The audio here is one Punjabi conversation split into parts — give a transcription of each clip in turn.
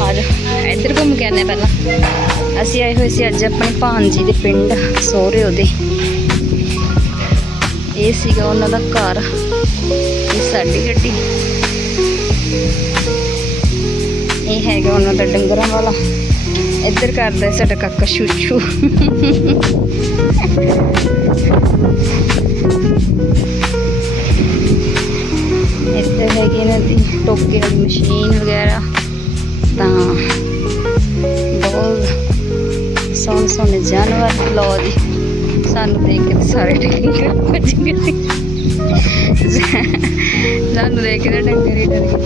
ਆ ਜਾ ਇੱਧਰ ਘੁੰਮ ਕੇ ਆਨੇ ਪਹਿਲਾਂ। ਅਸੀਂ ਆਏ ਹੋਏ ਸੀ ਅੱਜ ਆਪਣੇ ਭਾਂਜੀ ਦੇ ਪਿੰਡ, ਸੋਹਰੇ ਉਹਦੇ। ਇਹ ਸੀਗਾ ਉਹਨਾਂ ਦਾ ਘਰ, ਇਹ ਸਾਡੀ ਗੱਡੀ। ਇਹ ਹੈਗਾ ਉਹਨਾਂ ਦਾ ਡੰਗਰਾਂ ਵਾਲਾ। ਇੱਧਰ ਕਰਦਾ ਸਾਡਾ ਕਾਕਾ ਛੂਛੂ। ਸੋਹਣੇ ਸੋਹਣੇ ਜਾਨਵਰ, ਲਓ ਜੀ। ਸਾਨੂੰ ਦੇਖ ਕੇ ਸਾਰੇ ਡੰਗਰ ਭੱਜ ਗਏ ਸਾਨੂੰ ਦੇਖ ਕੇ ਡੰਗਰ ਹੀ ਡਰ ਗਏ।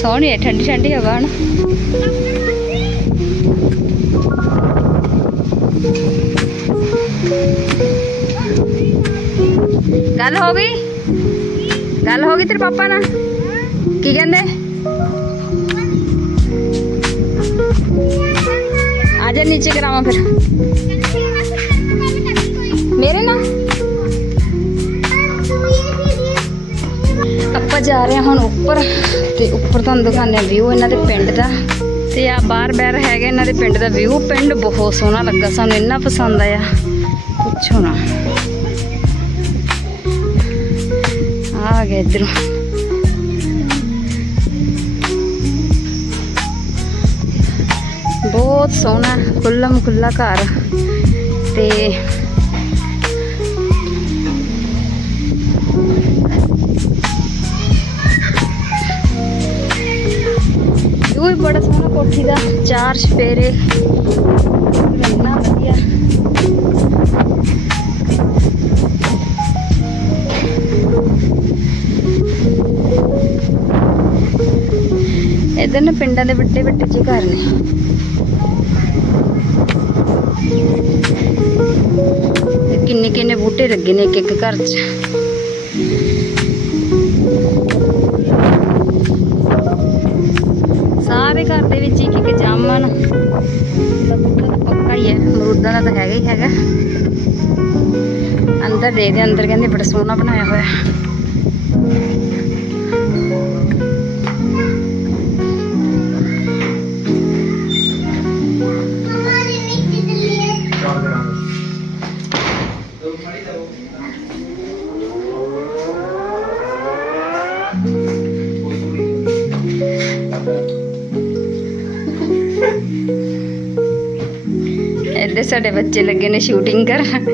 ਸੋਹਣੀ ਹੈ ਠੰਡੀ ਠੰਡੀ ਹਵਾ ਨਾ ਗੱਲ ਹੋ ਗਈ? ਗੱਲ ਹੋ ਗਈ ਤੇਰੇ ਪਾਪਾ ਨਾਲ? ਕੀ ਕਹਿੰਦੇ? ਆ ਜਾ ਨੀਚੇ ਕਰਾਵਾਂ ਫਿਰ। ਮੇਰੇ ਨਾਲ? ਆਪਾਂ ਜਾ ਰਹੇ ਹਾਂ ਹੁਣ ਉੱਪਰ ਤੇ ਉੱਪਰ ਤੁਹਾਨੂੰ ਦਿਖਾਉਂਦੇ ਆ ਵਿਊ ਇਹਨਾਂ ਦੇ ਪਿੰਡ ਦਾ। ਤੇ ਆ ਬਾਹਰ ਬਾਹਰ ਹੈਗਾ ਇਹਨਾਂ ਦੇ ਪਿੰਡ ਦਾ ਵਿਊ ਪਿੰਡ ਬਹੁਤ ਸੋਹਣਾ ਲੱਗਾ, ਸਾਨੂੰ ਇੰਨਾ ਪਸੰਦ ਆਇਆ। ਪੁੱਛੋ ਨਾ। ਆ ਗਏ ਇਧਰੋਂ। ਬਹੁਤ ਸੋਹਣਾ ਖੁੱਲਮ ਖੁੱਲਾ ਘਰ। ਤੇ ਉਹ ਵੀ ਬੜਾ ਸੋਹਣਾ ਕੋਠੀ ਦਾ, ਚਾਰ ਸਫੇਰੇ ਇੰਨਾ ਵਧੀਆ। ਇਧਰ ਨਾ ਪਿੰਡਾਂ ਦੇ ਵੱਡੇ ਵੱਡੇ ਜਿਹੇ ਘਰ ਨੇ। ਕਿੰਨੇ ਕਿੰਨੇ ਬੂਟੇ ਲੱਗੇ ਨੇ ਇੱਕ ਇੱਕ ਘਰ 'ਚ। ਸਾਰੇ ਘਰ ਦੇ ਵਿੱਚ ਇੱਕ ਇੱਕ ਜਾਮਨ ਦਾ ਪੱਕਾ ਹੀ ਹੈ, ਅਮਰੂਦਾਂ ਦਾ ਤਾਂ ਹੈਗਾ ਹੀ ਹੈਗਾ। ਅੰਦਰ ਦੇ ਦੇ ਅੰਦਰ ਕਹਿੰਦੇ ਬੜਾ ਸੋਹਣਾ ਬਣਾਇਆ ਹੋਇਆ। ਸਾਡੇ ਬੱਚੇ ਲੱਗੇ ਨੇ ਸ਼ੂਟਿੰਗ ਕਰਨ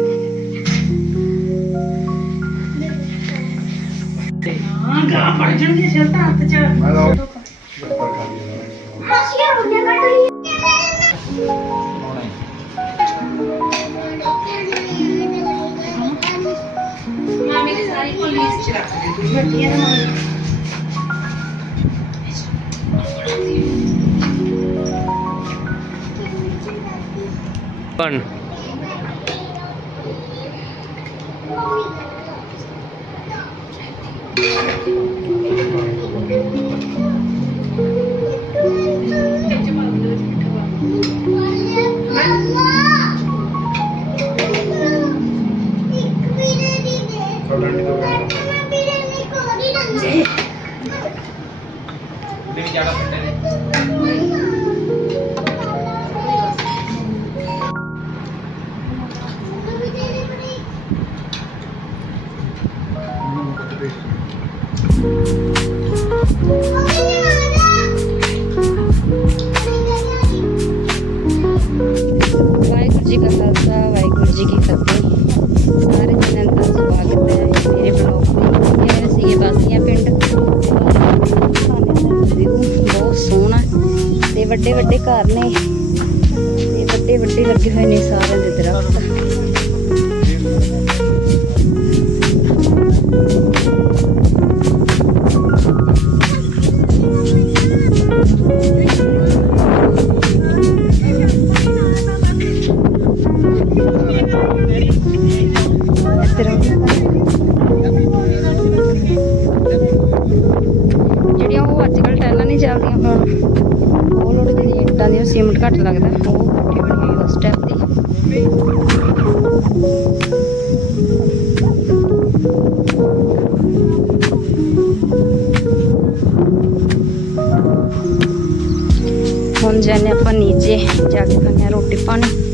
પણ Thank you. ਪਿੰਡ ਬਹੁਤ ਸੋਹਣਾ ਤੇ ਵੱਡੇ ਵੱਡੇ ਘਰ ਨੇ। ਤੇ ਵੱਡੇ ਵੱਡੇ ਲੱਗੇ ਹੋਏ ਨੇ ਸਾਰਿਆਂ ਦੇ ਦਰਖਤ। ਦੀ ਉਹ ਸੀਮਟ ਘੱਟ ਲੱਗਦਾ। ਉਹ ਬਣੀ ਉਸ ਟਾਈਪ ਦੀ। ਹੁਣ ਜਾਨੇ ਆਪਾਂ ਨੀਚੇ ਜਾ ਕੇ ਖਾਣੇ ਰੋਟੀ ਪਾਣੀ।